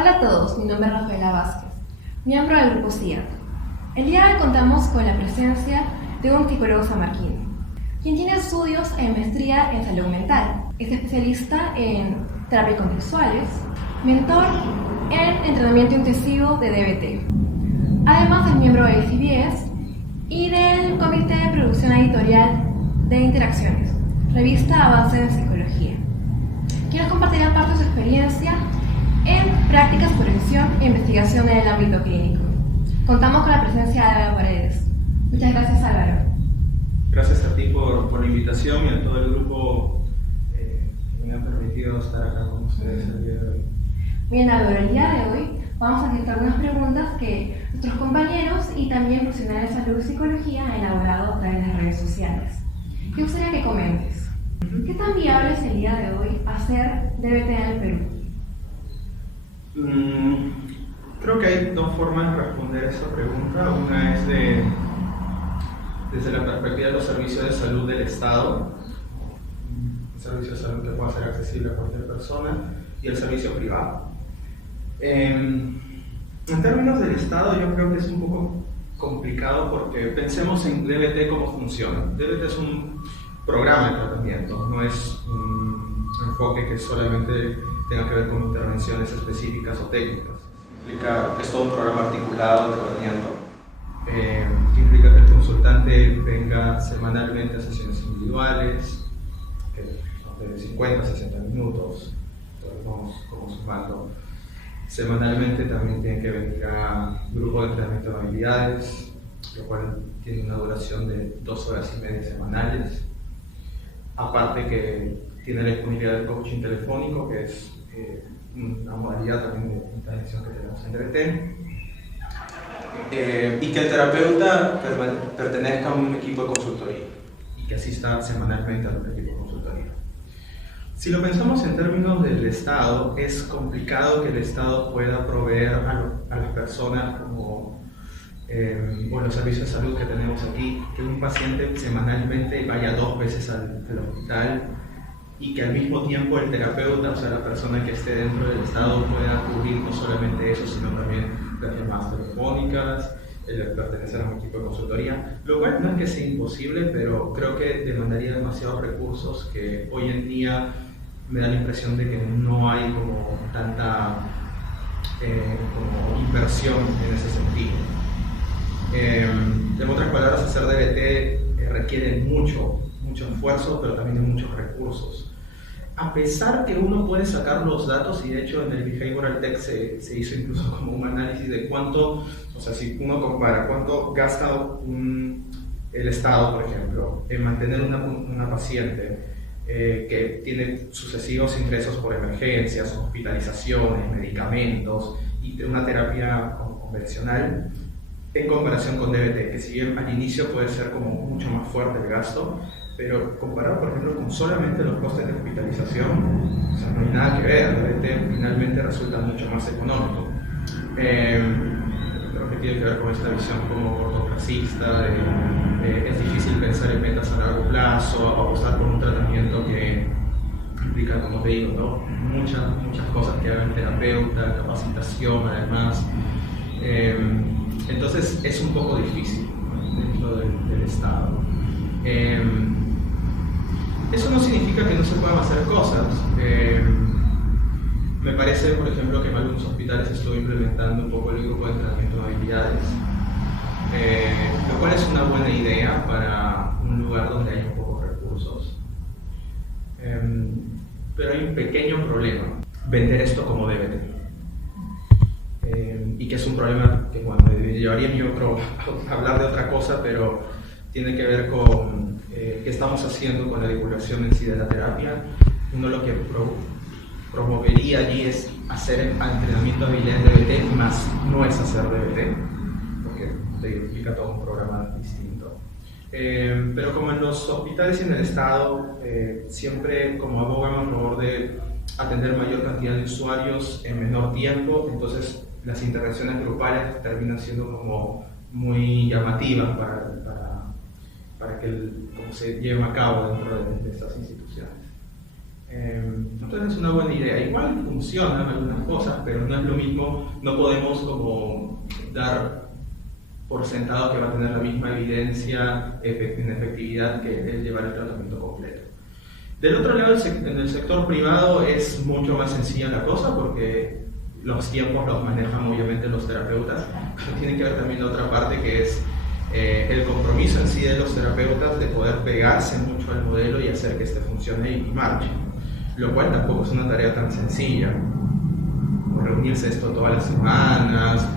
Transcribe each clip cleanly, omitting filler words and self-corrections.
Hola a todos, mi nombre es Rafaela Vázquez, miembro del grupo CIAT. El día de hoy contamos con la presencia de un psicólogo sanmarquino, quien tiene estudios en maestría en salud mental, es especialista en terapia con usuarios, mentor en entrenamiento intensivo de DBT. Además es miembro del CBS y del Comité de Producción Editorial de Interacciones, revista Avance en Psicología, quien nos compartirá parte de su experiencia en prácticas, prevención e investigación en el ámbito clínico. Contamos con la presencia de Álvaro Paredes. Muchas gracias, Álvaro. Gracias a ti por la invitación y a todo el grupo que me ha permitido estar acá con ustedes el día de hoy. Bien, Álvaro, el día de hoy vamos a hacer algunas preguntas que nuestros compañeros y también profesionales de salud y psicología han elaborado a través de las redes sociales. Me gustaría que comentes, ¿qué tan viable es el día de hoy hacer DBT en el Perú? Creo que hay dos formas de responder esa pregunta. Una es desde la perspectiva de los servicios de salud del Estado, un servicio de salud que pueda ser accesible a cualquier persona, y el servicio privado. En términos del Estado, yo creo que es un poco complicado porque pensemos en DBT cómo funciona. DBT es un programa de tratamiento, no es un enfoque que solamente tenga que ver con intervenciones específicas o técnicas. Implica que es todo un programa articulado de tratamiento, que implica que el consultante venga semanalmente a sesiones individuales, que son de 50 a 60 minutos, entonces vamos como sumando. Semanalmente también tiene que venir a grupo de entrenamiento de habilidades, lo cual tiene una duración de 2 horas y media semanales. Aparte que tiene la disponibilidad del coaching telefónico, que es una modalidad también de intervención que tenemos en DBT. Y que el terapeuta pertenezca a un equipo de consultoría y que asista semanalmente a un equipo de consultoría. Si lo pensamos en términos del Estado, es complicado que el Estado pueda proveer a las personas como o los servicios de salud que tenemos aquí, que un paciente semanalmente vaya 2 veces al hospital y que al mismo tiempo el terapeuta, o sea, la persona que esté dentro del Estado, pueda cubrir no solamente eso, sino también las llamadas telefónicas, el pertenecer a un equipo de consultoría, lo cual no es que sea imposible, pero creo que demandaría demasiados recursos que hoy en día me da la impresión de que no hay como tanta como inversión en ese sentido. En otras palabras, hacer DBT requiere mucho esfuerzo, pero también de muchos recursos. A pesar que uno puede sacar los datos, y de hecho en el Behavioral Tech se hizo incluso como un análisis de cuánto, o sea, si uno compara cuánto gasta el Estado, por ejemplo, en mantener una paciente que tiene sucesivos ingresos por emergencias, hospitalizaciones, medicamentos y una terapia convencional, en comparación con DBT, que si bien al inicio puede ser como mucho más fuerte el gasto, pero comparado, por ejemplo, con solamente los costes de hospitalización, o sea, no hay nada que ver. DBT finalmente resulta mucho más económico. Creo que tiene que ver con esta visión como cortoplacista, es difícil pensar en metas a largo plazo, apostar por un tratamiento que implica, como te digo, ¿no? muchas cosas que haga el terapeuta, capacitación además. Entonces es un poco difícil, ¿no? Dentro del Estado. Eso no significa que no se puedan hacer cosas. Me parece, por ejemplo, que en algunos hospitales estoy implementando un poco el grupo de entrenamiento de habilidades, lo cual es una buena idea para un lugar donde hay pocos recursos. Pero hay un pequeño problema: vender esto como DBT. Y que es un problema que, bueno, me llevaría yo creo a hablar de otra cosa, pero tiene que ver con qué estamos haciendo con la divulgación en sí de la terapia. Uno lo que promovería allí es hacer entrenamiento de habilidades de DBT, más no es hacer DBT, porque te implica todo un programa distinto. Pero como en los hospitales y en el Estado, siempre como abogan a favor de atender mayor cantidad de usuarios en menor tiempo, entonces las intervenciones grupales terminan siendo como muy llamativas para que como se lleve a cabo dentro de estas instituciones. Entonces es una buena idea. Igual funcionan algunas cosas, pero no es lo mismo, no podemos como dar por sentado que va a tener la misma evidencia en efectividad que el llevar el tratamiento completo. Del otro lado, en el sector privado es mucho más sencilla la cosa porque los tiempos los manejan obviamente los terapeutas. Tiene que ver también la otra parte que es el compromiso en sí de los terapeutas de poder pegarse mucho al modelo y hacer que este funcione y marche, lo cual tampoco es una tarea tan sencilla. Reunirse esto todas las semanas,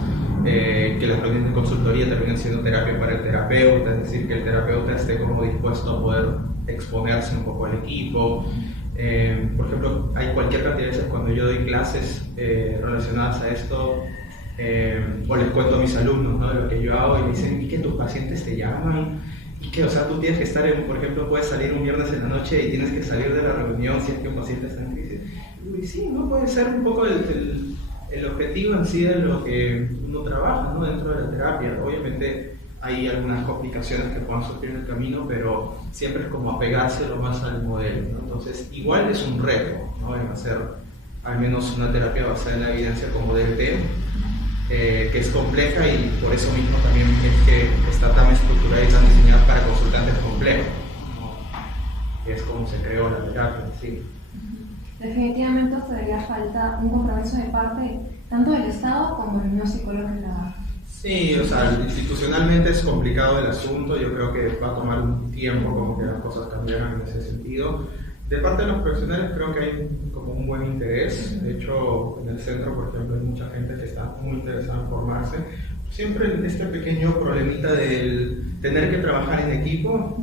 que las reuniones de consultoría terminen siendo terapia para el terapeuta, es decir, que el terapeuta esté como dispuesto a poder exponerse un poco al equipo. Por ejemplo, hay cualquier cantidad de veces cuando yo doy clases relacionadas a esto, o les cuento a mis alumnos, ¿no?, de lo que yo hago, y me dicen, ¿y que tus pacientes te llaman? Y que, o sea, tú tienes que estar por ejemplo, puedes salir un viernes en la noche y tienes que salir de la reunión si es que un paciente está en crisis. Y sí, ¿no? Puede ser un poco el objetivo en sí de lo que uno trabaja, ¿no?, dentro de la terapia. Obviamente hay algunas complicaciones que puedan surgir en el camino, pero siempre es como apegarse lo más al modelo, ¿no? Entonces, igual es un reto, ¿no?, en hacer al menos una terapia basada en la evidencia como DBT, que es compleja y por eso mismo también es que está tan estructurada y tan diseñada para consultantes complejos, ¿no?, que es como se creó la terapia, sí. Definitivamente os daría falta un compromiso de parte tanto del Estado como del mismo psicólogo que trabaja. Sí, o sea, institucionalmente es complicado el asunto, yo creo que va a tomar un tiempo como que las cosas cambiaran en ese sentido. De parte de los profesionales creo que hay como un buen interés. De hecho, en el centro, por ejemplo, hay mucha gente que está muy interesada en formarse. Siempre este pequeño problemita del tener que trabajar en equipo,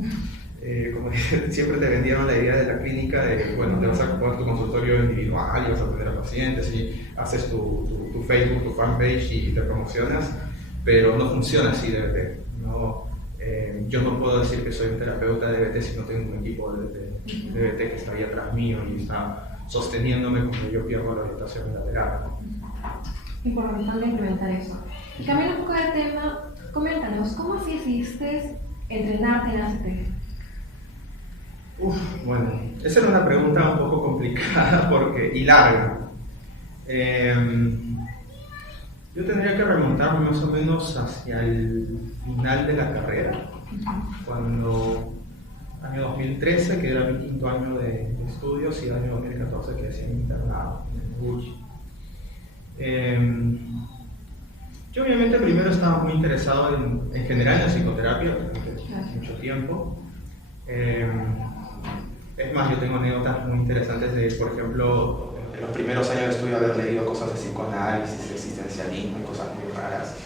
como siempre te vendieron la idea de la clínica de, bueno, te vas a poner tu consultorio individual y vas a atender a pacientes y haces tu Facebook, tu fanpage y te promocionas, pero no funciona así de DBT, ¿no? Yo no puedo decir que soy un terapeuta de DBT si no tengo un equipo de DBT que está ahí atrás mío y está sosteniéndome cuando yo pierdo la orientación en la terapia. Importante implementar eso. Y cambiando un poco de tema, coméntanos, ¿cómo así decidiste entrenarte en ACT? Bueno, esa era una pregunta un poco complicada y larga. Yo tendría que remontarme más o menos hacia el final de la carrera, cuando año 2013, que era mi quinto año de estudios, y el año 2014 que hacía mi internado en Uchi. Yo obviamente primero estaba muy interesado en general en la psicoterapia durante mucho tiempo. Es más, yo tengo anécdotas muy interesantes de, por ejemplo, en los primeros años de estudio haber leído cosas de psicoanálisis, de existencialismo y cosas muy raras,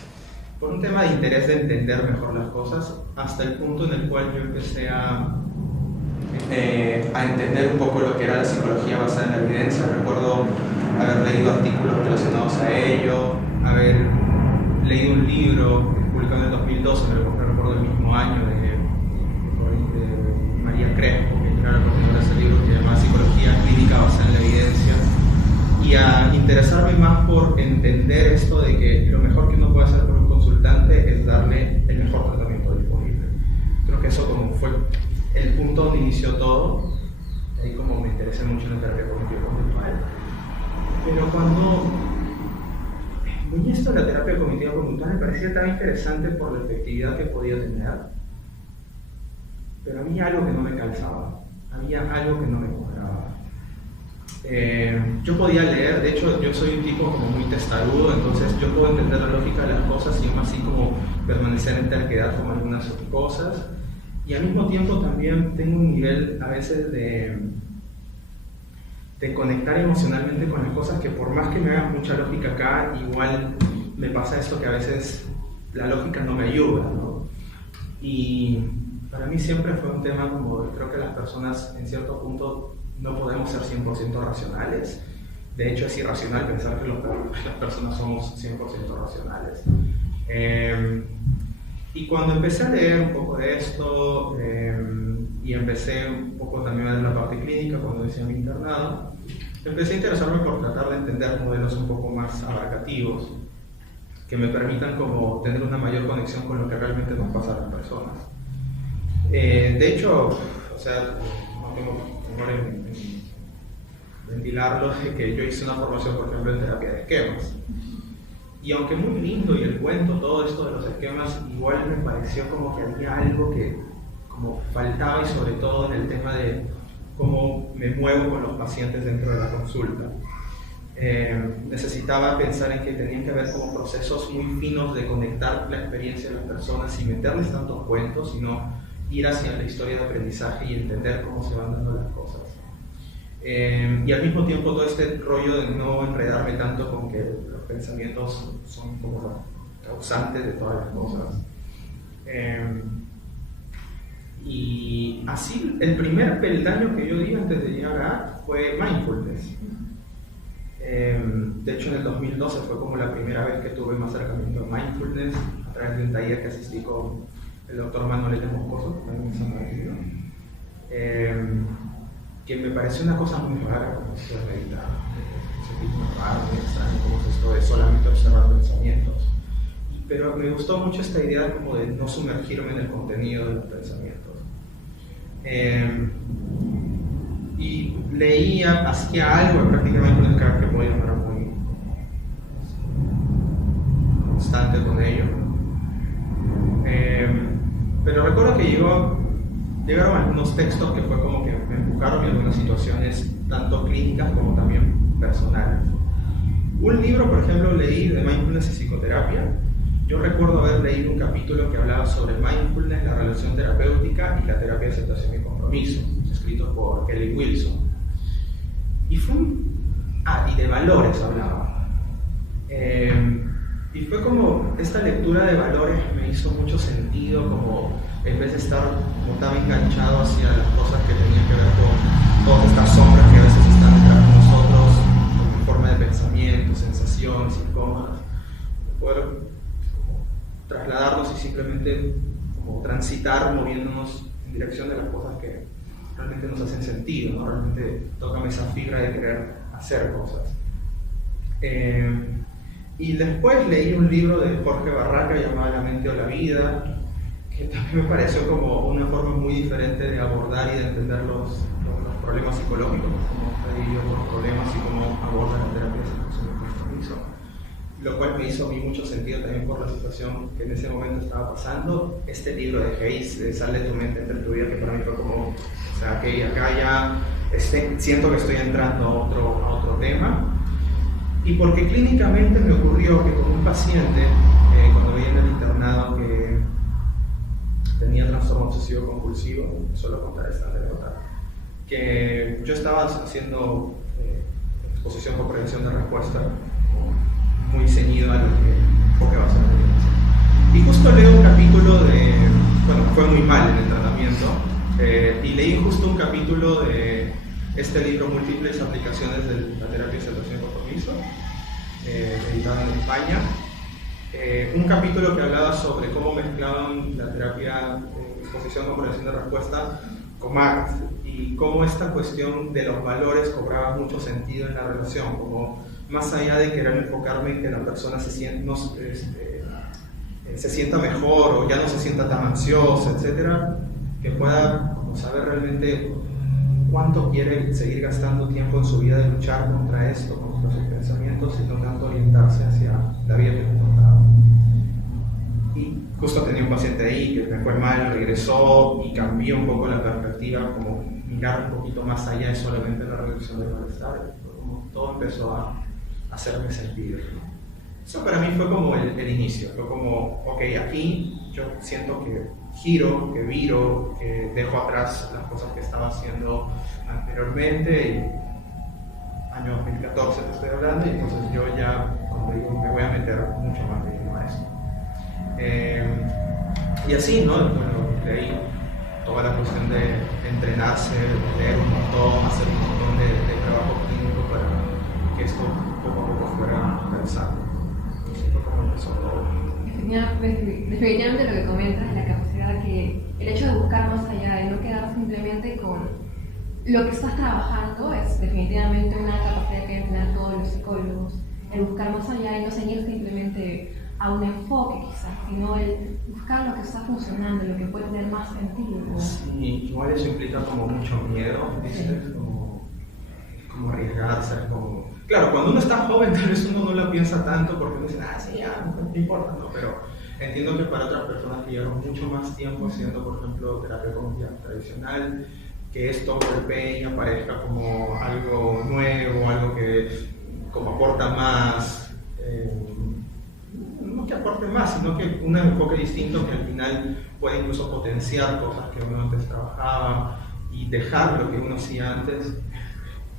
por un tema de interés de entender mejor las cosas, hasta el punto en el cual yo empecé a entender un poco lo que era la psicología basada en la evidencia. Recuerdo haber leído artículos relacionados a ello, haber leído un libro publicado en el 2012, me recuerdo el mismo año, de María Crespo, que era la coordinadora de ese libro, que se llama Psicología Clínica Basada en la Evidencia, y a interesarme más por entender esto de que lo mejor que uno puede hacer por un consultante es darle el mejor tratamiento disponible. Creo que eso como fue el punto donde inició todo, ahí como me interesé mucho en la terapia cognitivo-conductual. Pero cuando vi esto de la terapia cognitivo-conductual me parecía tan interesante por la efectividad que podía tener, pero había algo que no me calzaba, había algo que no me cuadraba. Yo podía leer, de hecho yo soy un tipo como muy testarudo, entonces yo puedo entender la lógica de las cosas y aún así como permanecer en terquedad con algunas cosas, y al mismo tiempo también tengo un nivel a veces de conectar emocionalmente con las cosas que por más que me hagan mucha lógica acá, igual me pasa esto que a veces la lógica no me ayuda, ¿no? Y para mí siempre fue un tema como, creo que las personas en cierto punto no podemos ser 100% racionales. De hecho es irracional pensar que las personas somos 100% racionales. Y cuando empecé a leer un poco de esto y empecé un poco también a ver la parte clínica cuando decía mi internado, empecé a interesarme por tratar de entender modelos un poco más abarcativos que me permitan como tener una mayor conexión con lo que realmente nos pasa a las personas. De hecho, o sea, no tengo temor ventilarlo, de que yo hice una formación, por ejemplo, en terapia de esquemas. Y aunque muy lindo y el cuento, todo esto de los esquemas, igual me pareció como que había algo que como faltaba, y sobre todo en el tema de cómo me muevo con los pacientes dentro de la consulta. Necesitaba pensar en que tenían que haber como procesos muy finos de conectar la experiencia de las personas sin meterles tantos cuentos, sino ir hacia la historia de aprendizaje y entender cómo se van dando las cosas. Y al mismo tiempo todo este rollo de no enredarme tanto con que los pensamientos son como los causantes de todas las cosas. Y así el primer peldaño que yo di antes de llegar a fue mindfulness. De hecho en el 2012 fue como la primera vez que tuve un acercamiento a mindfulness a través de un taller que asistí con el doctor Manuel L. Moscoso, que me pareció una cosa muy rara, como esto de meditar, sentí muy raro, muy extraño, como esto de solamente observar pensamientos. Pero me gustó mucho esta idea como de no sumergirme en el contenido de los pensamientos. Y leía, hacía algo prácticamente con el carácter que podía llamar muy constante con ello. Pero recuerdo que llegaron algunos textos que fue como que me empujaron en algunas situaciones tanto clínicas como también personales. Un libro, por ejemplo, leí de mindfulness y psicoterapia. Yo recuerdo haber leído un capítulo que hablaba sobre mindfulness, la relación terapéutica y la terapia de aceptación y compromiso, escrito por Kelly Wilson. Y fue y de valores hablaba. Y fue como, esta lectura de valores me hizo mucho sentido, como en vez de estar como tan enganchado hacia las cosas que tenían que ver con todas estas sombras que a veces están detrás de nosotros, en forma de pensamientos, sensaciones, incómodas, poder como trasladarnos y simplemente como transitar moviéndonos en dirección de las cosas que realmente nos hacen sentido, ¿no? Realmente tocan esa fibra de querer hacer cosas. Y después leí un libro de Jorge Barraca llamado La mente o la vida, que también me pareció como una forma muy diferente de abordar y de entender los problemas psicológicos, cómo está dividido los problemas y cómo aborda la terapia de aceptación y compromiso. Lo cual me hizo a mí mucho sentido también por la situación que en ese momento estaba pasando. Este libro de Hayes, de Sal de tu mente, entra en tu vida, que para mí fue como, o sea, que acá ya siento que estoy entrando a otro tema. Y porque clínicamente me ocurrió que con un paciente, cuando veía en el internado que tenía trastorno obsesivo compulsivo, suelo contar esta anécdota, que yo estaba haciendo exposición con prevención de respuesta, muy ceñido a lo que va a ser. Y justo leo un capítulo fue muy mal en el tratamiento, y leí justo un capítulo de este libro, Múltiples aplicaciones de la terapia de aceptación y compromiso, editado en España. Un capítulo que hablaba sobre cómo mezclaban la terapia de exposición con prevención de respuesta con Marx, y cómo esta cuestión de los valores cobraba mucho sentido en la relación, como más allá de querer enfocarme en que la persona se sienta mejor o ya no se sienta tan ansiosa, etcétera, que pueda como saber realmente cuánto quiere seguir gastando tiempo en su vida de luchar contra esto, contra sus pensamientos, y no tanto orientarse hacia la vida que le tocaba. Y justo tenía un paciente ahí que me fue mal, regresó y cambió un poco la perspectiva, como mirar un poquito más allá de solamente la reducción del malestar. Como todo empezó a hacerme sentir, ¿no? Eso para mí fue como el inicio, fue como, ok, aquí yo siento que giro, que viro, que dejo atrás las cosas que estaba haciendo anteriormente, y año 2014 te estoy hablando, y entonces yo ya, como digo, me voy a meter mucho más de lleno a esto. Y así, ¿no? Bueno, leí toda la cuestión de entrenarse, leer un montón, hacer un montón de trabajo clínico para que esto poco a poco fuera pensando. Así fue como empezó todo. Definitivamente lo que comentas, la capacidad que el hecho de buscar más allá, de no quedar simplemente con lo que estás trabajando, es definitivamente una capacidad que deben tener todos los psicólogos, el buscar más allá y no seguir simplemente a un enfoque quizás, sino el buscar lo que está funcionando, lo que puede tener más sentido. Sí, igual eso implica como mucho miedo, ¿viste? Sí. como arriesgarse, como... Claro, cuando uno está joven tal vez uno no lo piensa tanto porque uno dice, sí, ya, no importa, ¿no? Pero entiendo que para otras personas que llevan mucho más tiempo haciendo, por ejemplo, terapia cognitiva tradicional, que esto golpee y aparezca como algo nuevo, algo que como aporta más, no que aporte más, sino que un enfoque distinto que al final puede incluso potenciar cosas que uno antes trabajaba y dejar lo que uno hacía antes,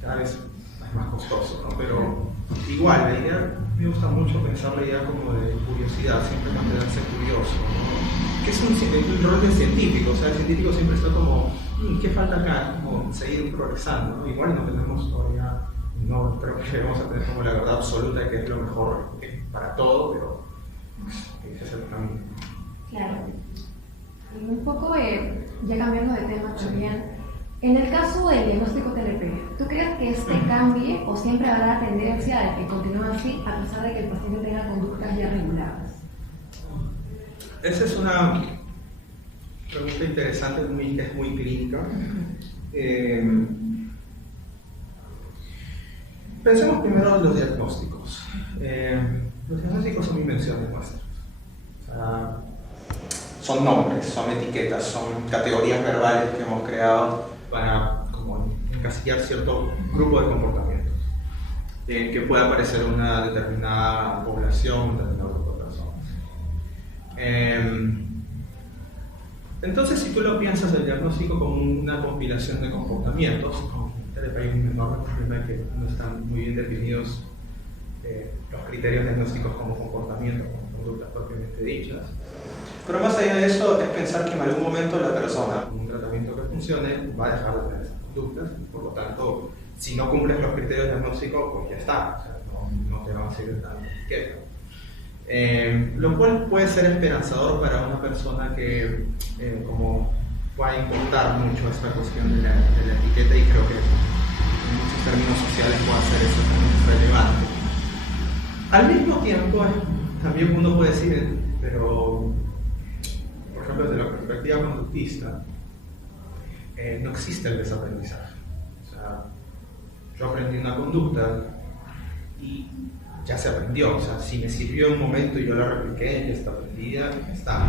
cada vez es más costoso, ¿no? Pero igual, la idea, me gusta mucho pensar la idea como de curiosidad, siempre mantenerse curioso, ¿no? Que es un rol del científico, o sea, el científico siempre está como, ¿qué falta acá? Como seguir progresando, ¿no? Igual no tenemos todavía, no creo que vamos a tener como la verdad absoluta de que es lo mejor para todo, pero ese es el camino. Claro. Y un poco, ya cambiando de tema también, en el caso del diagnóstico TLP, ¿tú crees que este cambie o siempre habrá la tendencia de que continúe así a pesar de que el paciente tenga conductas ya reguladas? Esa es una pregunta interesante, que es muy clínica. Pensemos primero en los diagnósticos. Los diagnósticos son invenciones nuestras. Son nombres, son etiquetas, son categorías verbales que hemos creado para como encasillar cierto grupo de comportamientos que pueda aparecer en una determinada población, un determinado grupo de personas. Entonces, si tú lo piensas el diagnóstico como una compilación de comportamientos, con hay un enorme problema que no están muy bien definidos los criterios diagnósticos como comportamiento, como conductas propiamente dichas. Pero más allá de eso, es pensar que en algún momento la persona, con un tratamiento que funcione, va a dejar de tener esas conductas, y por lo tanto, si no cumples los criterios diagnósticos, pues ya está, o sea, no te van a seguir dando etiqueta. Lo cual puede ser esperanzador para una persona que como va a importar mucho esta cuestión de la etiqueta, y creo que en muchos términos sociales puede hacer eso también relevante. Al mismo tiempo, también uno puede decir, pero por ejemplo desde la perspectiva conductista, no existe el desaprendizaje. O sea, yo aprendí una conducta y ya se aprendió, o sea, si me sirvió en un momento y yo la repliqué, ya está aprendida, ya está.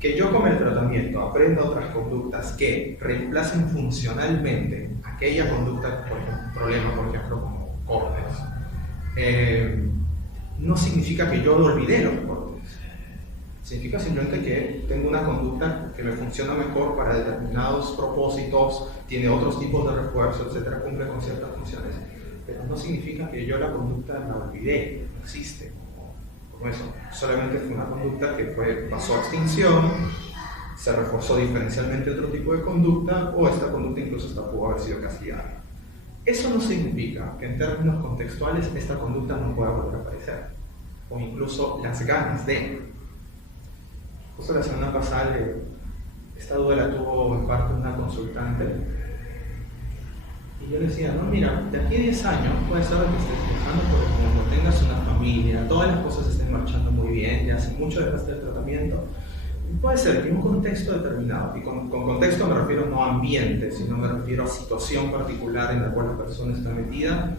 Que yo con el tratamiento aprenda otras conductas que reemplacen funcionalmente aquella conducta, por ejemplo, un problema, por ejemplo, como cortes, no significa que yo lo olvidé los cortes. Significa simplemente que tengo una conducta que me funciona mejor para determinados propósitos, tiene otros tipos de refuerzo, etcétera, cumple con ciertas funciones. Pero no significa que yo la conducta la olvidé, no existe como eso. Solamente fue una conducta que pasó a extinción, se reforzó diferencialmente otro tipo de conducta, o esta conducta incluso hasta pudo haber sido castigada. Eso no significa que en términos contextuales esta conducta no pueda volver a aparecer, o incluso las ganas de. Justo la semana pasada esta duda la tuvo en parte una consultante. Y yo le decía, no, mira, de aquí a 10 años puede ser que estés viajando por el mundo, tengas una familia, todas las cosas estén marchando muy bien, ya hace mucho dejaste el tratamiento. Y puede ser que en un contexto determinado, y con contexto me refiero no a ambiente, sino me refiero a situación particular en la cual la persona está metida,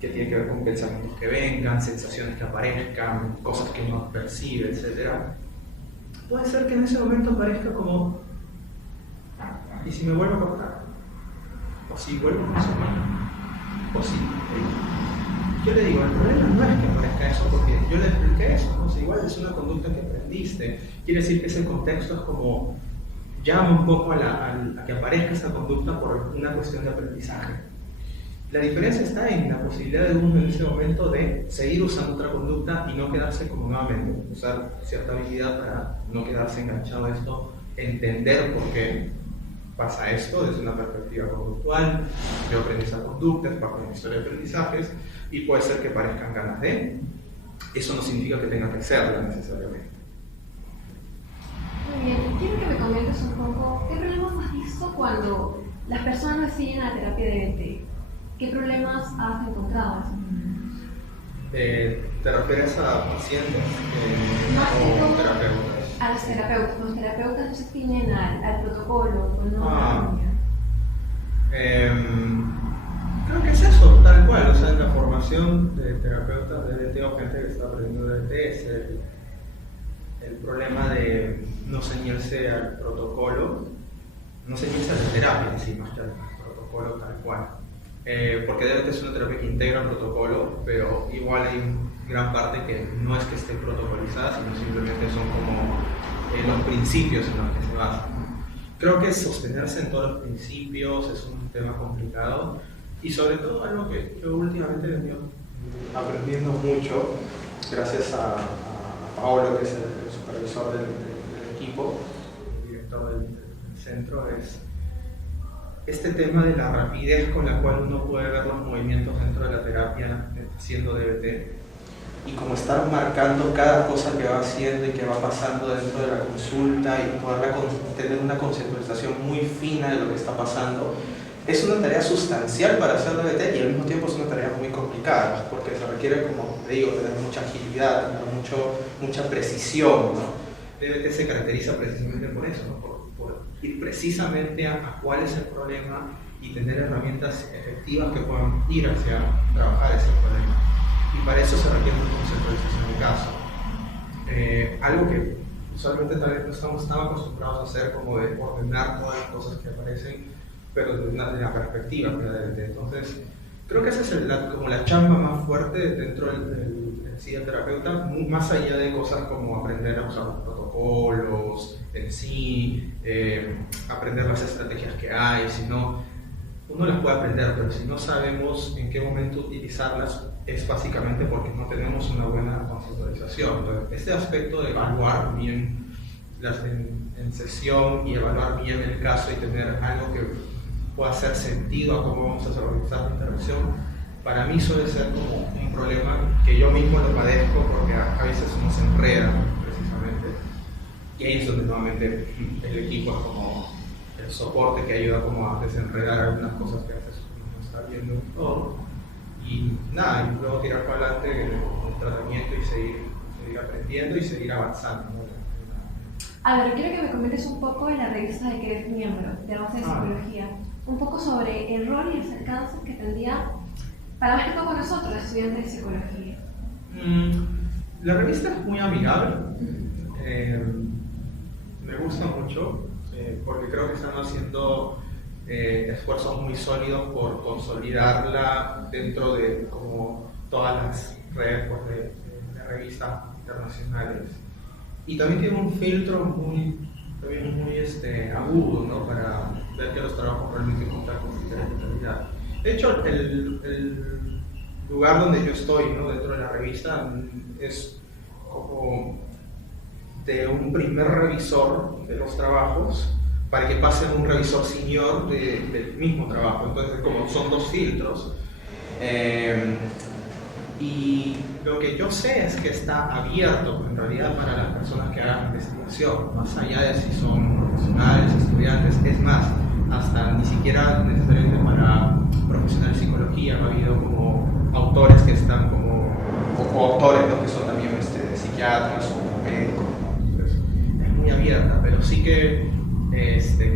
que tiene que ver con pensamientos que vengan, sensaciones que aparezcan, cosas que uno percibe, etc. Puede ser que en ese momento aparezca como, ¿y si me vuelvo a cortar? O si vuelvo a consumir, o si... Yo le digo, el problema no es que aparezca eso, porque yo le expliqué eso, ¿no? O sea, igual es una conducta que aprendiste, quiere decir que ese contexto es como, llama un poco a que aparezca esa conducta por una cuestión de aprendizaje. La diferencia está en la posibilidad de uno en ese momento de seguir usando otra conducta y no quedarse como nuevamente, usar cierta habilidad para no quedarse enganchado a esto, entender por qué pasa esto desde una perspectiva conductual. Yo aprendí esa conducta, es parte de mi historia de aprendizajes, y puede ser que parezcan ganas de. Eso no significa que tenga que serla necesariamente. Muy bien, quiero que me comentes un poco qué problemas has visto cuando las personas siguen a terapia de DBT. ¿Qué problemas has encontrado? ¿Te refieres a pacientes o terapeutas? A los terapeutas. Los terapeutas no se ciñen al protocolo, no. Creo que formación de terapeutas de DBT o gente que está aprendiendo DBT es el problema de no ceñirse al protocolo, no ceñirse a la terapia en sí, más que al protocolo tal cual. Porque DBT es una terapia que integra el protocolo, pero igual hay gran parte que no es que esté protocolizada, sino simplemente son como los principios en los que se basa. Creo que sostenerse en todos los principios es un tema complicado y sobre todo algo que yo últimamente he venido aprendiendo mucho gracias a Paolo, que es el supervisor del equipo, el director del centro, es este tema de la rapidez con la cual uno puede ver los movimientos dentro de la terapia haciendo DBT y como estar marcando cada cosa que va haciendo y que va pasando dentro de la consulta y poder tener una conceptualización muy fina de lo que está pasando. Es una tarea sustancial para hacer DBT y al mismo tiempo es una tarea muy complicada porque se requiere, como te digo, tener mucha agilidad, tener mucha precisión, ¿no? DBT se caracteriza precisamente por eso, ¿no? por ir precisamente a cuál es el problema y tener herramientas efectivas que puedan ir hacia trabajar ese problema. Y para eso se requiere una conceptualización de caso. Algo que usualmente tal vez no estamos tan acostumbrados a hacer, como de ordenar todas las cosas que aparecen, pero de la perspectiva de DBT. Entonces, creo que esa es como la chamba más fuerte dentro del terapeuta, más allá de cosas como aprender a usar los protocolos en sí, aprender las estrategias que hay, sino uno las puede aprender, pero si no sabemos en qué momento utilizarlas, es básicamente porque no tenemos una buena conceptualización. Entonces, este aspecto de evaluar bien en sesión y evaluar bien el caso y tener algo que pueda hacer sentido a cómo vamos a organizar la intervención, para mí suele ser como un problema que yo mismo lo padezco porque a veces uno se enreda precisamente, y ahí es donde nuevamente el equipo es como el soporte que ayuda como a desenredar algunas cosas que a veces uno no está viendo todo, y nada, y luego tirar para adelante el tratamiento y seguir aprendiendo y seguir avanzando, ¿no? A ver, quiero que me comentes un poco de la revista de que eres miembro, de la base de psicología, un poco sobre el rol y los alcances que tendría para más que todo con nosotros, estudiantes de psicología. La revista es muy amigable, me gusta mucho, porque creo que están haciendo esfuerzos muy sólidos por consolidarla dentro de como todas las redes pues, de revistas internacionales. Y también tiene un filtro muy agudo, ¿no? Para ver que los trabajos realmente cumplan con criterios de calidad. De hecho, el lugar donde yo estoy, ¿no? Dentro de la revista es como de un primer revisor de los trabajos para que pase a un revisor senior del mismo trabajo. Entonces, como son dos filtros. Y lo que yo sé es que está abierto en realidad para las personas que hagan investigación, más allá de si son profesionales, estudiantes, es más, hasta ni siquiera necesariamente para profesionales de psicología, ha habido como autores que están como, o autores, ¿no? Que son también psiquiatras o médicos, ¿no? Entonces, es muy abierta, pero sí que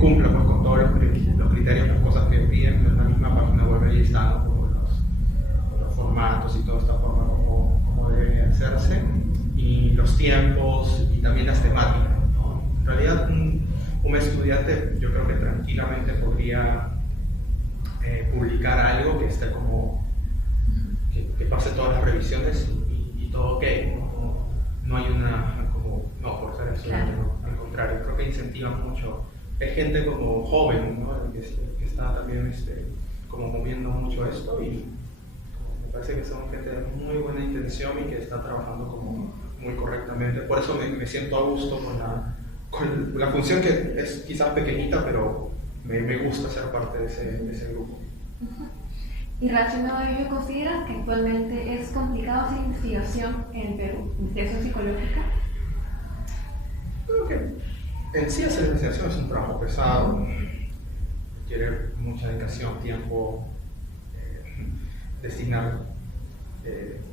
cumple pues, con todos los criterios, las cosas que piden en la misma página web, ahí están, ¿no? Como los formatos y toda esta forma como debe hacerse, y los tiempos y también las temáticas, ¿no? En realidad, un estudiante yo creo que tranquilamente podría publicar algo que esté como que pase todas las revisiones y todo ok, no hay una como no por ser estudiante, claro. No, al contrario, creo que incentiva mucho. Es gente como joven, ¿no? que está también como moviendo mucho esto, y me parece que son gente de muy buena intención y que está trabajando como muy correctamente. Por eso me siento a gusto con la función, que es quizás pequeñita, pero me gusta ser parte de ese grupo. Y relacionado a ello, ¿consideras que actualmente es complicado hacer investigación en Perú, investigación psicológica? Creo que en sí hacer investigación es un trabajo pesado, requiere mucha dedicación, tiempo, destinar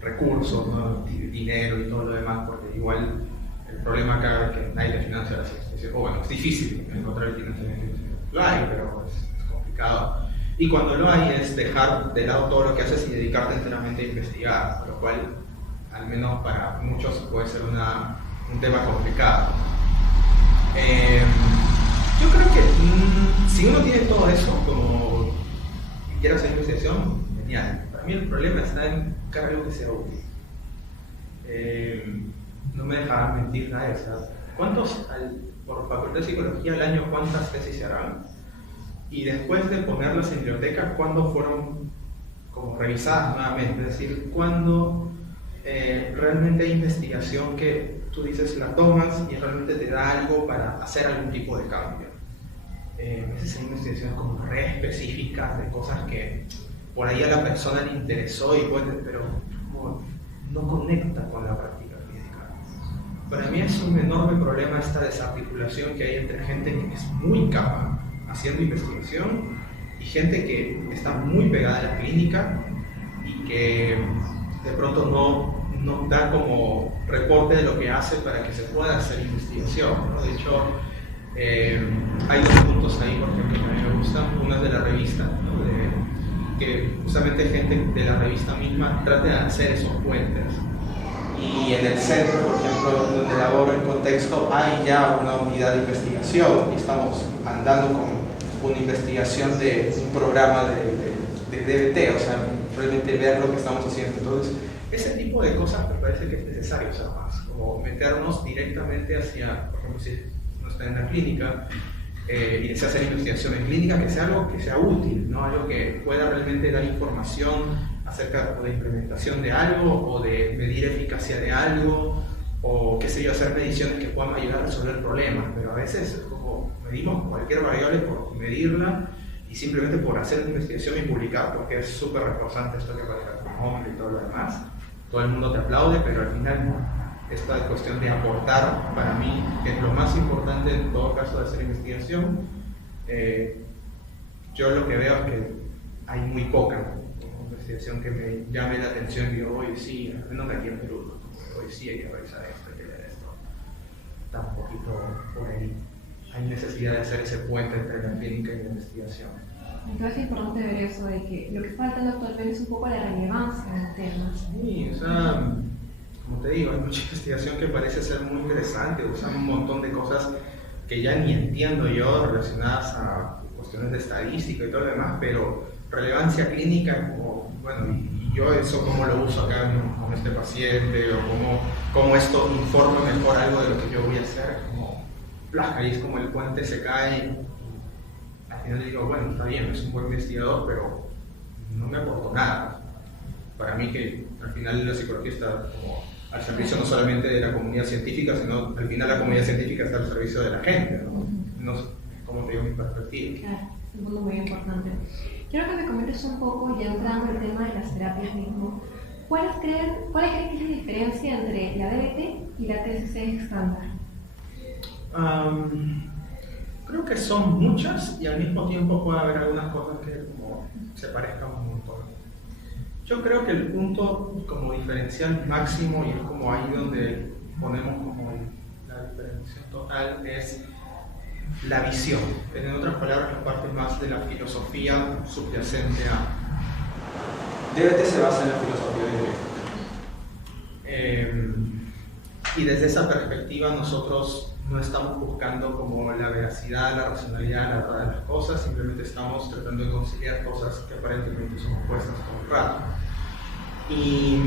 recursos, ¿no? Dinero y todo lo demás, porque igual el problema acá es que nadie le financia la ciencia. Bueno, es difícil encontrar el financiamiento. Lo hay, pero es complicado. Y cuando lo hay es dejar de lado todo lo que haces y dedicarte enteramente a investigar, lo cual, al menos para muchos, puede ser un tema complicado. Yo creo que si uno tiene todo eso, como quiere hacer investigación, genial. Para mí el problema está en buscar algo que sea útil. No me dejarán mentir nadie. O sea, por Facultad de Psicología al año, cuántas tesis se harán? Y después de ponerlas en biblioteca, ¿cuándo fueron como revisadas nuevamente? Es decir, ¿cuándo realmente hay investigación que tú dices la tomas y realmente te da algo para hacer algún tipo de cambio? A veces hay investigaciones como re específicas de cosas que por ahí a la persona le interesó y pero no conecta con la práctica clínica. Para mí es un enorme problema esta desarticulación que hay entre gente que es muy capaz haciendo investigación y gente que está muy pegada a la clínica y que de pronto no da como reporte de lo que hace para que se pueda hacer investigación, ¿no? De hecho, hay dos puntos ahí, por ejemplo, que a mí me gustan. Uno es de la revista, ¿no? Que justamente gente de la revista misma trate de hacer esos puentes. Y en el centro, por ejemplo, donde laboro en Contexto, hay ya una unidad de investigación y estamos andando con una investigación de un programa de DBT, o sea, realmente ver lo que estamos haciendo. Entonces, ese tipo de cosas me parece que es necesario, o sea, más como meternos directamente hacia, por ejemplo, si uno está en la clínica y desea hacer investigación en clínica, que sea algo que sea útil, ¿no? Algo que pueda realmente dar información acerca de la implementación de algo o de medir eficacia de algo o qué sé yo, hacer mediciones que puedan ayudar a resolver problemas, pero a veces es como medimos cualquier variable por medirla y simplemente por hacer una investigación y publicar, porque es súper reforzante esto que parezca tu nombre y todo lo demás. Todo el mundo te aplaude, pero al final no. Esta cuestión de aportar, para mí, que es lo más importante en todo caso de hacer investigación, yo lo que veo es que hay muy poca investigación que me llame la atención y digo, oye, sí, al menos aquí en Perú, hoy sí hay que revisar esto, hay que leer esto. Está un poquito por ahí. Hay necesidad de hacer ese puente entre la clínica y la investigación. Entonces es importante ver eso, de que lo que falta actualmente es un poco la relevancia del tema. Sí, o sea, como te digo, hay mucha investigación que parece ser muy interesante, usan un montón de cosas que ya ni entiendo yo relacionadas a cuestiones de estadística y todo lo demás, pero relevancia clínica, como, bueno, y yo eso cómo lo uso acá con este paciente, o cómo esto informa mejor algo de lo que yo voy a hacer, como placa, y es como el puente se cae, y al final digo, bueno, está bien, es un buen investigador, pero no me aportó nada. Para mí que al final la psicología está como al servicio no solamente de la comunidad científica, sino al final la comunidad científica está al servicio de la gente, ¿no? No sé cómo te digo mi perspectiva. Claro, es un punto muy importante. Quiero que me comentes un poco, ya entrando en el tema de las terapias mismo, ¿cuál crees que es la diferencia entre la DBT y la TCC estándar? Creo que son muchas y al mismo tiempo puede haber algunas cosas que como se parezcan un montón. Yo creo que el punto como diferencial máximo, y es como ahí donde ponemos como la diferenciación total, es la visión. En otras palabras, la parte más de la filosofía subyacente a DBT se basa en la filosofía dialéctica. Y desde esa perspectiva nosotros no estamos buscando como la veracidad, la racionalidad, la verdad de las cosas, simplemente estamos tratando de conciliar cosas que aparentemente son opuestas todo el rato. Y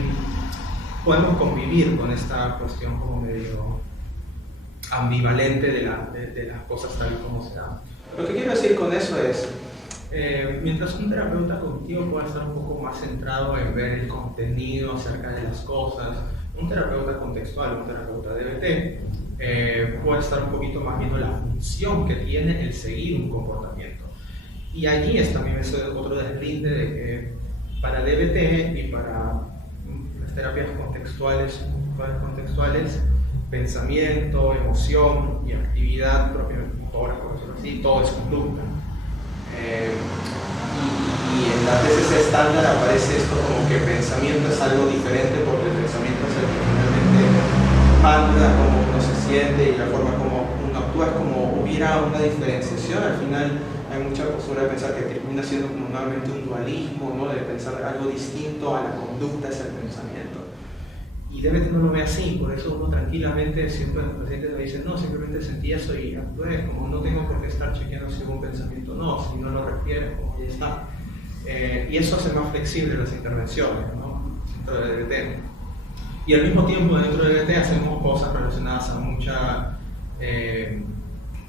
podemos convivir con esta cuestión como medio ambivalente de las cosas tal y como se dan. Lo que quiero decir con eso es, mientras un terapeuta cognitivo puede estar un poco más centrado en ver el contenido acerca de las cosas, un terapeuta contextual, un terapeuta DBT, puede estar un poquito más viendo la función que tiene el seguir un comportamiento. Y allí es también otro deslinde de que para DBT y para las terapias contextuales, pensamiento, emoción y actividad propiamente motora, por decirlo así, todo es conducta. Y en la TCC estándar aparece esto como que pensamiento es algo diferente, porque el pensamiento es el que finalmente manda cómo uno se siente y la forma como uno actúa, es como hubiera una diferenciación. Al final hay mucha postura de pensar que termina siendo como nuevamente un dualismo, ¿no? De pensar algo distinto a la conducta es el pensamiento. Y DBT no lo ve así, por eso uno tranquilamente, siempre los pacientes me dicen, no, simplemente sentí eso y actué, como no tengo por qué estar chequeando si hubo un pensamiento, no, si no lo refiere, como ya está. Y eso hace más flexible las intervenciones, ¿no? Dentro de DBT. Y al mismo tiempo dentro de DBT hacemos cosas relacionadas a mucha,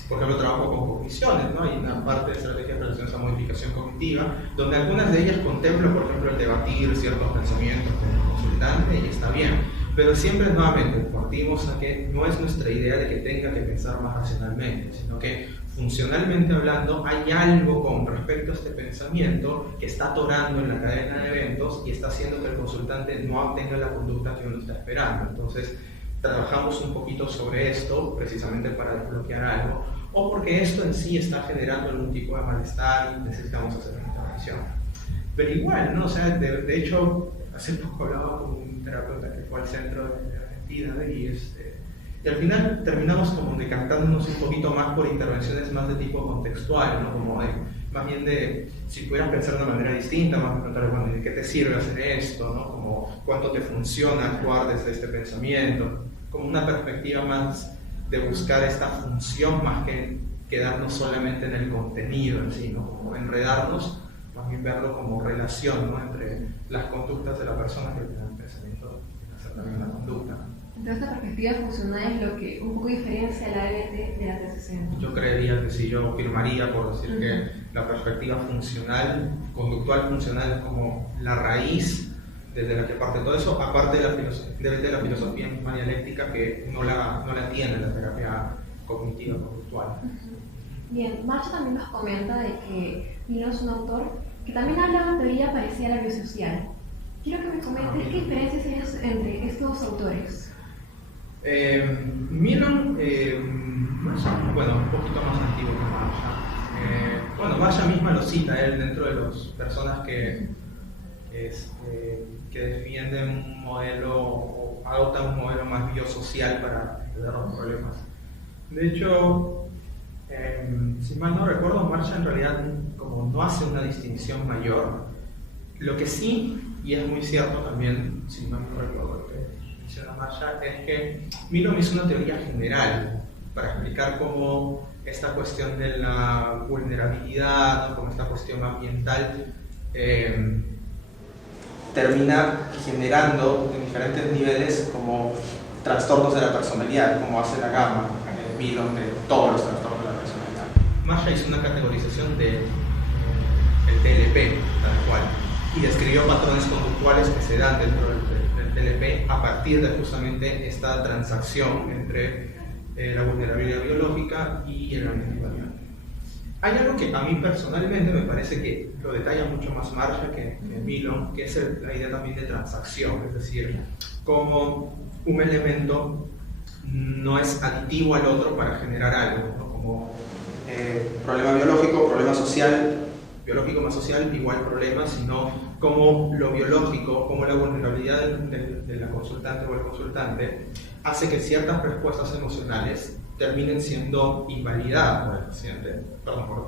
por ejemplo, trabajo con cogniciones, ¿no? Hay una parte de estrategias relacionadas a modificación cognitiva, donde algunas de ellas contemplan, por ejemplo, el debatir ciertos pensamientos con el consultante, y está bien. Pero siempre, nuevamente, partimos a que no es nuestra idea de que tenga que pensar más racionalmente, sino que funcionalmente hablando hay algo con respecto a este pensamiento que está atorando en la cadena de eventos y está haciendo que el consultante no obtenga la conducta que uno está esperando. Entonces, trabajamos un poquito sobre esto precisamente para desbloquear algo, o porque esto en sí está generando algún tipo de malestar y necesitamos hacer una intervención. Pero igual, ¿no? O sea, de hecho, hace poco hablaba con un terapeuta que fue al centro de Argentina y al final terminamos como decantándonos un poquito más por intervenciones más de tipo contextual, ¿no? Como más bien de, si pudieras pensar de una manera distinta, más preguntar, bueno, ¿de qué te sirve hacer esto? ¿No? Como, ¿cuánto te funciona actuar desde este pensamiento? Como una perspectiva más de buscar esta función más que quedarnos solamente en el contenido en sí, ¿no? Como enredarnos, más bien verlo como relación, ¿no? Entre las conductas de la persona que tiene el pensamiento y hacer también la conducta. Entonces, esta perspectiva funcional es lo que un poco diferencia la DBT de la TCC. Yo creería que sí, yo afirmaría por decir que la perspectiva funcional, conductual funcional es como la raíz desde la que parte todo eso, aparte de la filosofía misma dialéctica que no la tiene la terapia cognitiva conductual. Bien, Marcha también nos comenta de que Milon es un autor que también habla de una teoría parecida a la biosocial. Quiero que me comentes qué diferencias hay entre estos autores. Milon, bueno, un poquito más antiguo que Marcha. Marcha misma lo cita él dentro de las personas que defienden un modelo o adoptan un modelo más biosocial para entender los problemas. De hecho, si mal no recuerdo, Marcha en realidad como no hace una distinción mayor. Lo que sí, y es muy cierto también, si mal no recuerdo lo que menciona Marcha, es que Milon hizo una teoría general para explicar cómo esta cuestión de la vulnerabilidad, ¿no? Como esta cuestión ambiental, termina generando en diferentes niveles como trastornos de la personalidad, como hace la gama Milon de todos los trastornos de la personalidad. Marcha hizo una categorización del TLP, tal cual, y describió patrones conductuales que se dan dentro del TLP a partir de justamente esta transacción entre la vulnerabilidad biológica y el ambiente variable. Hay algo que a mí personalmente me parece que lo detalla mucho más Marcha que Milon, que es la idea también de transacción, es decir, cómo un elemento no es aditivo al otro para generar algo, ¿no? Como problema biológico, problema social, biológico más social igual problema, sino como lo biológico, como la vulnerabilidad de la consultante o el consultante hace que ciertas respuestas emocionales terminen siendo invalidadas por el paciente,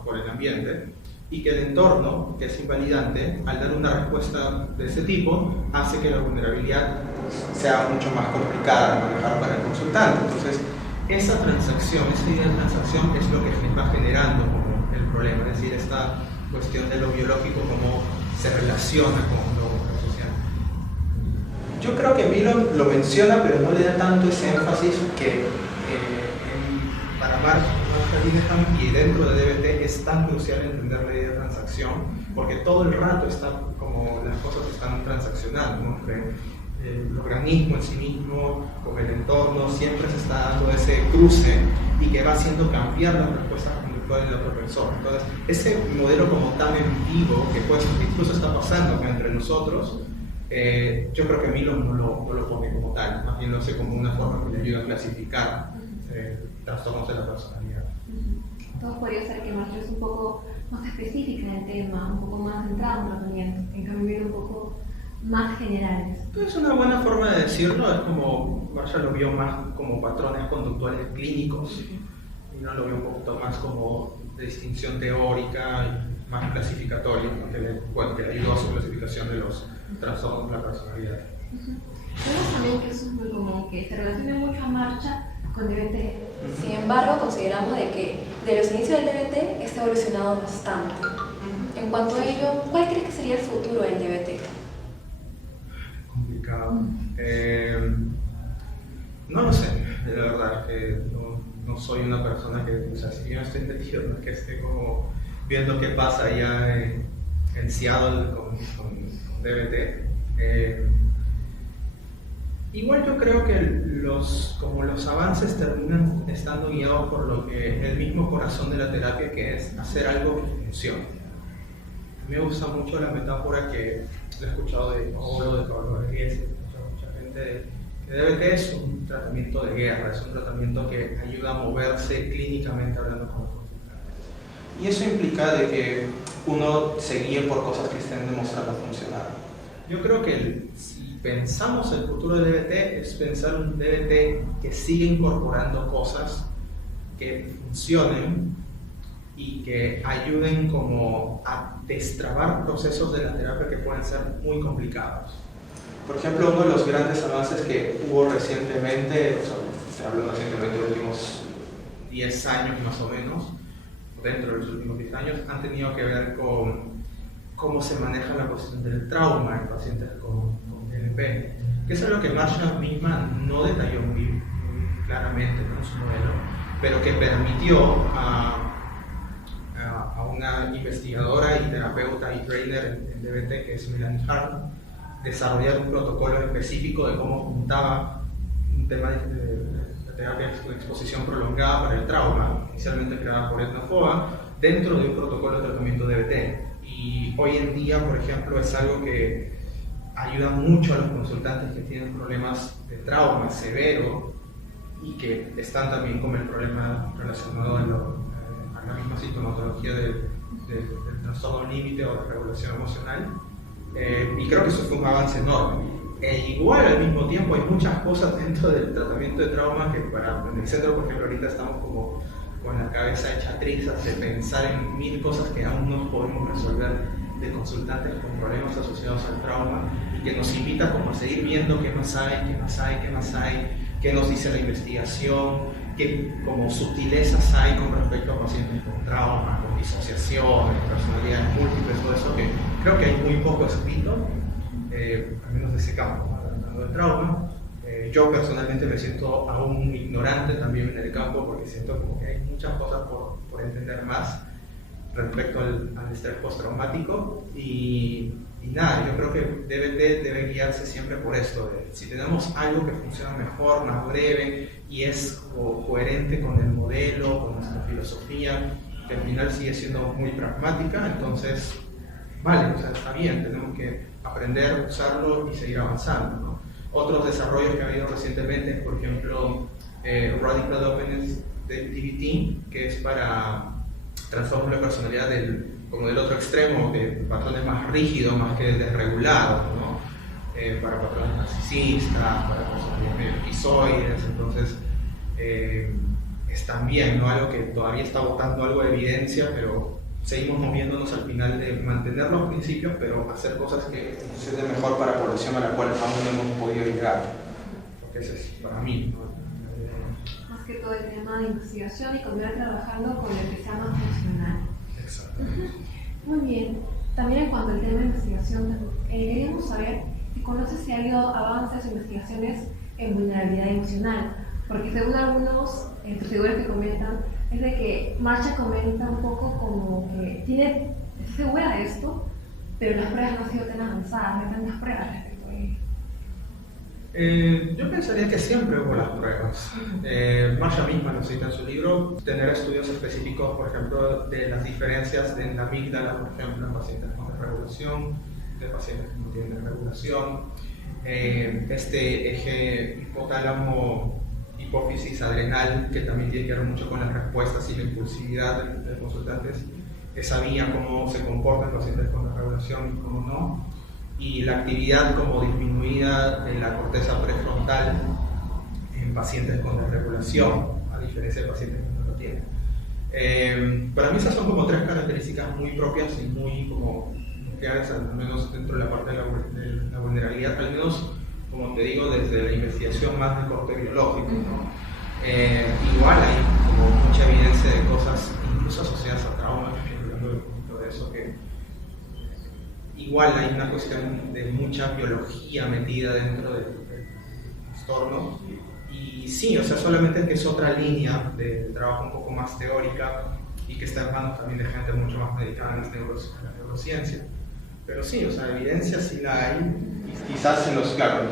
por el ambiente, y que el entorno, que es invalidante, al dar una respuesta de ese tipo, hace que la vulnerabilidad sea mucho más complicada de manejar para el consultante. Entonces, esa transacción, esa idea de transacción es lo que va generando como el problema, es decir, esta cuestión de lo biológico, cómo se relaciona con lo social. Yo creo que Milon lo menciona, pero no le da tanto ese énfasis que para Marcha y dentro de DBT es tan crucial entender la idea de transacción, porque todo el rato está como las cosas están transaccionando, ¿no? Entre el organismo en sí mismo, con el entorno, siempre se está dando ese cruce y que va haciendo cambiar las respuestas conductuales de la otra persona. Entonces, ese modelo como tan vivo que pues, incluso está pasando acá entre nosotros, yo creo que Milon no lo pone como tal, más bien lo hace como una forma que le ayuda a clasificar trastornos de la personalidad. Todo podría ser que Marcha es un poco más específica en el tema, un poco más centrada en tratamiento, en cambio un poco más generales. Es una buena forma de decirlo, es como Marcha lo vio más como patrones conductuales clínicos y no lo vio un poquito más como de distinción teórica más clasificatorio, ¿no? Que ayudó a su clasificación de los trastornos de la personalidad. Vemos también que eso es muy común, que se relaciona mucho a marcha con DBT. Sin embargo, consideramos de que de los inicios del DBT está evolucionado bastante. En cuanto a ello, ¿cuál crees que sería el futuro del DBT? Complicado. No lo sé, la verdad, que no soy una persona que, o sea, si yo estoy metido, no es que esté como viendo qué pasa allá en Seattle con DBT. Igual yo creo que los avances terminan estando guiados por lo que el mismo corazón de la terapia, que es hacer algo que funcione. Me gusta mucho la metáfora que he escuchado de Pablo Rodríguez, mucha gente, que DBT es un tratamiento de guerra, es un tratamiento que ayuda a moverse clínicamente hablando con los consultantes. Y eso implica de que uno se guíe por cosas que estén demostrando funcionar. Yo creo que si pensamos el futuro de DBT es pensar un DBT que sigue incorporando cosas que funcionen y que ayuden como a destrabar procesos de la terapia que pueden ser muy complicados. Por ejemplo, uno de los grandes avances que hubo recientemente, se habló recientemente de los últimos 10 años más o menos, dentro de los últimos 10 años, han tenido que ver con cómo se maneja la cuestión del trauma en pacientes con DLP, que es algo que Marsha misma no detalló muy claramente en su modelo, pero que permitió a una investigadora y terapeuta y trainer en DBT, que es Melanie Hart, desarrollar un protocolo específico de cómo juntaba un tema de terapia de exposición prolongada para el trauma, inicialmente creada por Edna Foa, dentro de un protocolo de tratamiento DBT. Y hoy en día, por ejemplo, es algo que ayuda mucho a los consultantes que tienen problemas de trauma severo y que están también con el problema relacionado a la misma sintomatología del trastorno límite o de regulación emocional. Y creo que eso fue un avance enorme. Igual al mismo tiempo hay muchas cosas dentro del tratamiento de trauma que en el centro, por ejemplo, ahorita estamos como con la cabeza hecha trizas de pensar en 1000 cosas que aún no podemos resolver de consultantes con problemas asociados al trauma y que nos invita como a seguir viendo qué más hay, qué nos dice la investigación, qué como sutilezas hay con respecto a pacientes con trauma, con disociación, personalidades múltiples, todo eso que creo que hay muy poco escrito, al menos de ese campo, hablando del trauma. Yo personalmente me siento aún ignorante también en el campo porque siento como que hay muchas cosas por entender más respecto al estrés postraumático y nada, yo creo que DBT debe guiarse siempre por esto, de si tenemos algo que funciona mejor, más breve y es coherente con el modelo, con nuestra filosofía, que al final sigue siendo muy pragmática, entonces vale, o sea, está bien, tenemos que aprender, usarlo y seguir avanzando, ¿no? Otros desarrollos que ha habido recientemente, por ejemplo, Radical Openness de DBT, que es para trastornos de personalidad como del otro extremo, de patrones más rígidos, más que desregulados, ¿no? Para patrones narcisistas, para personalidades medio esquizoides, entonces es también, ¿no? Algo que todavía está botando algo de evidencia, pero seguimos moviéndonos al final de mantener los principios, pero hacer cosas que funcionen mejor para la población a la cual aún no hemos podido llegar. Porque eso es para mí, ¿no? Más que todo el tema de investigación y continuar trabajando con el que sea más funcional. Exacto. Muy bien. También en cuanto al tema de investigación, queríamos saber si conoces si ha habido avances o investigaciones en vulnerabilidad emocional, porque según algunos investigadores que comentan, es de que Marsha comenta un poco como que está segura de esto, pero las pruebas no han sido tan avanzadas, no hay tantas pruebas respecto a ello. Yo pensaría que siempre hubo las pruebas. Marsha misma lo cita en su libro, tener estudios específicos, por ejemplo, de las diferencias en la amígdala, por ejemplo, en pacientes con desregulación, de pacientes que no tienen desregulación, este eje hipotálamo hipófisis adrenal, que también tiene que ver mucho con las respuestas y la impulsividad de los consultantes, que sabía cómo se comportan los pacientes con desregulación y cómo no, y la actividad como disminuida de la corteza prefrontal en pacientes con desregulación, a diferencia de pacientes que no lo tienen. Para mí esas son como tres características muy propias y muy como nucleares, al menos dentro de la parte de la vulnerabilidad, al menos, como te digo, desde la investigación más de corte biológico, ¿no? Igual hay como mucha evidencia de cosas, incluso asociadas a traumas, hablando de un poquito de eso, que igual hay una cuestión de mucha biología metida dentro del trastorno. Y sí, o sea, solamente que es otra línea de trabajo un poco más teórica y que está en manos también de gente mucho más dedicada a la neurociencia. Pero sí, o sea, evidencia sí la hay. Y quizás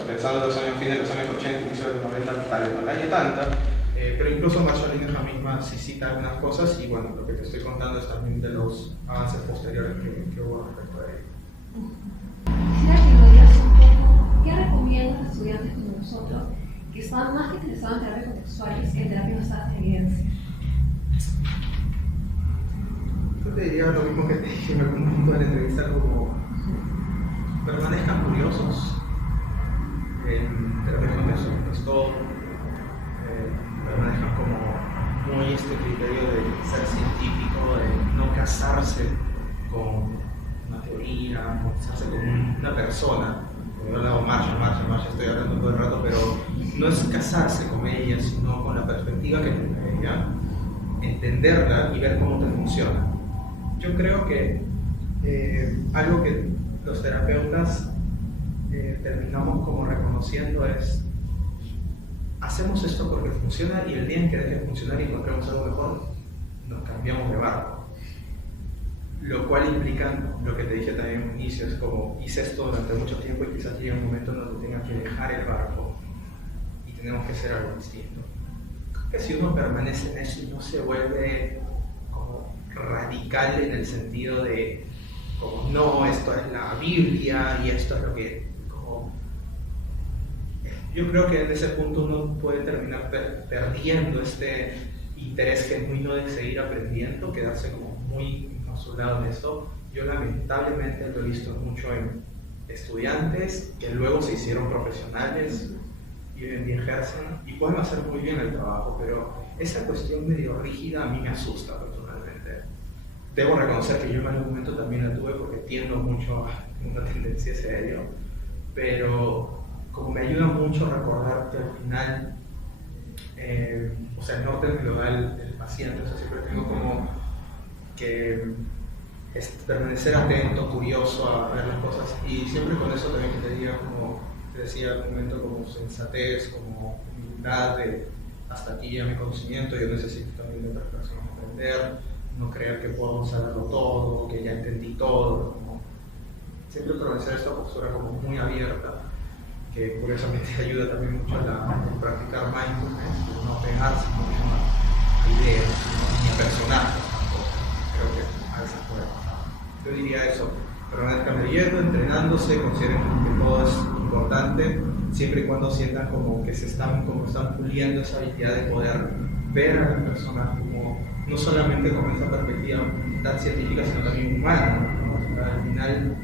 pensando en los años fines de los años 80, inicio de los 90, tal vez no la haya tanta. Pero incluso Marshall Ingham misma sí cita algunas cosas y bueno, lo que te estoy contando es también de los avances posteriores que hubo respecto a ello. Quisiera que nos digas un poco qué recomiendas a estudiantes como nosotros que están más que interesados en terapias contextuales que en terapias basadas en evidencia. Yo te diría lo mismo que te dije en algún punto de la entrevista, como permanezcan curiosos en terapias contextuales, todo permanezcan como muy este criterio de ser científico, de no casarse con una teoría, no casarse con una persona. Yo hablaba marcha, estoy hablando todo el rato, pero no es casarse con ella, sino con la perspectiva que tiene ella, entenderla y ver cómo te funciona. Yo creo que algo que los terapeutas terminamos como reconociendo es: hacemos esto porque funciona y el día en que deje de funcionar y encontremos algo mejor, nos cambiamos de barco. Lo cual implica lo que te dije también al inicio, es como hice esto durante mucho tiempo y quizás llegue un momento en donde tenga que dejar el barco y tenemos que hacer algo distinto. Que si uno permanece en eso y no se vuelve como radical en el sentido de como no, esto es la Biblia y esto es lo que como... Yo creo que en ese punto uno puede terminar perdiendo este interés genuino de seguir aprendiendo, quedarse como muy a su lado de esto. Yo lamentablemente lo he visto mucho en estudiantes que luego se hicieron profesionales y hoy en día ejercen y pueden hacer muy bien el trabajo, pero esa cuestión medio rígida a mí me asusta personalmente. Debo reconocer que yo en algún momento también la tuve porque tiendo mucho a una tendencia hacia ello, pero como me ayuda mucho recordar que al final, o sea, el norte me lo da el paciente, o sea, siempre tengo como que permanecer atento, curioso a ver las cosas y siempre con eso también que te diga, como te decía al momento, como sensatez, como humildad de hasta aquí ya mi conocimiento, yo necesito también de otras personas aprender, no creer que puedo saberlo todo, que ya entendí todo, como siempre permanecer esta postura como muy abierta, que curiosamente ayuda también mucho a practicar mindfulness, no pegarse mucho a ideas ni a personajes. Creo que a veces puede pasar. Yo diría eso, permanezcan leyendo, entrenándose, consideren que todo es importante, siempre y cuando sientan como que están puliendo esa habilidad de poder ver a las personas como, no solamente con esa perspectiva tan científica, sino también humana, ¿no? O sea, al final,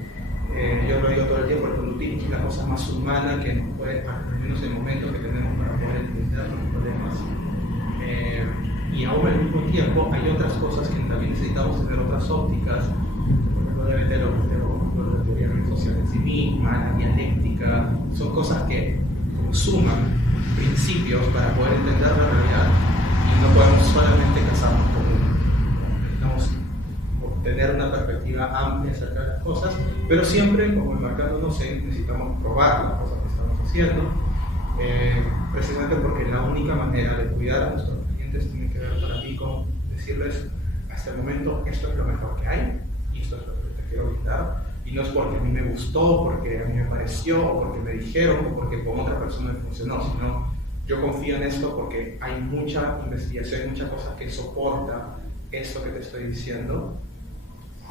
yo lo digo todo el tiempo, el conductismo es la cosa más humana que nos puede, al menos el momento que tenemos para poder entender los problemas. Y aún al mismo tiempo hay otras cosas que también necesitamos tener otras ópticas, probablemente lo de la teoría social en sí misma, la dialéctica, son cosas que suman principios para poder entender la realidad y no podemos solamente casarnos con uno. Necesitamos tener una perspectiva amplia acerca de las cosas, pero siempre como enmarcándonos en necesitamos probar las cosas que estamos haciendo, precisamente porque la única manera de cuidar a nuestros tiene que ver para mí con decirles hasta el momento esto es lo mejor que hay y esto es lo que te quiero brindar, y no es porque a mí me gustó, porque a mí me pareció, o porque me dijeron, o porque con otra persona me funcionó, sino yo confío en esto porque hay mucha investigación, mucha cosa que soporta esto que te estoy diciendo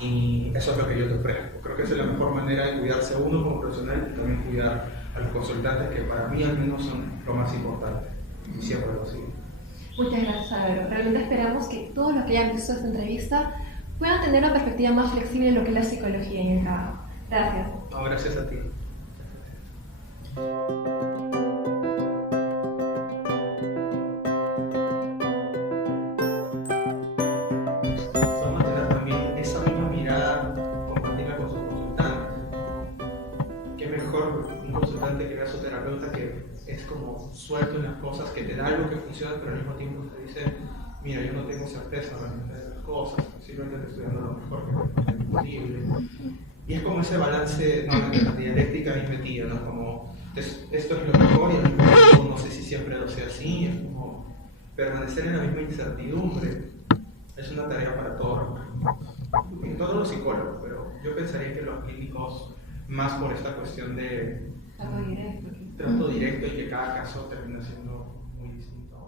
y eso es lo que yo te ofrezco. Creo que esa es la mejor manera de cuidarse a uno como profesional y también cuidar a los consultantes, que para mí al menos son lo más importante y siempre lo sigo. Muchas gracias, Álvaro. Realmente esperamos que todos los que hayan visto esta entrevista puedan tener una perspectiva más flexible en lo que es la psicología y el trabajo. Gracias. No, gracias a ti. un consultante que ve a su terapeuta que es como suelto en las cosas, que te da algo que funciona, pero al mismo tiempo te dice, mira, yo no tengo certeza realmente de las cosas, simplemente estoy dando lo mejor que es posible. Y es como ese balance, no, la dialéctica ahí metida, ¿no? Como esto es lo mejor y al mismo tiempo no sé si siempre lo sea así, es como permanecer en la misma incertidumbre. Es una tarea para todos, en todos los psicólogos, pero yo pensaría que los clínicos, más por esta cuestión de Algo directo. trato directo y que cada caso termina siendo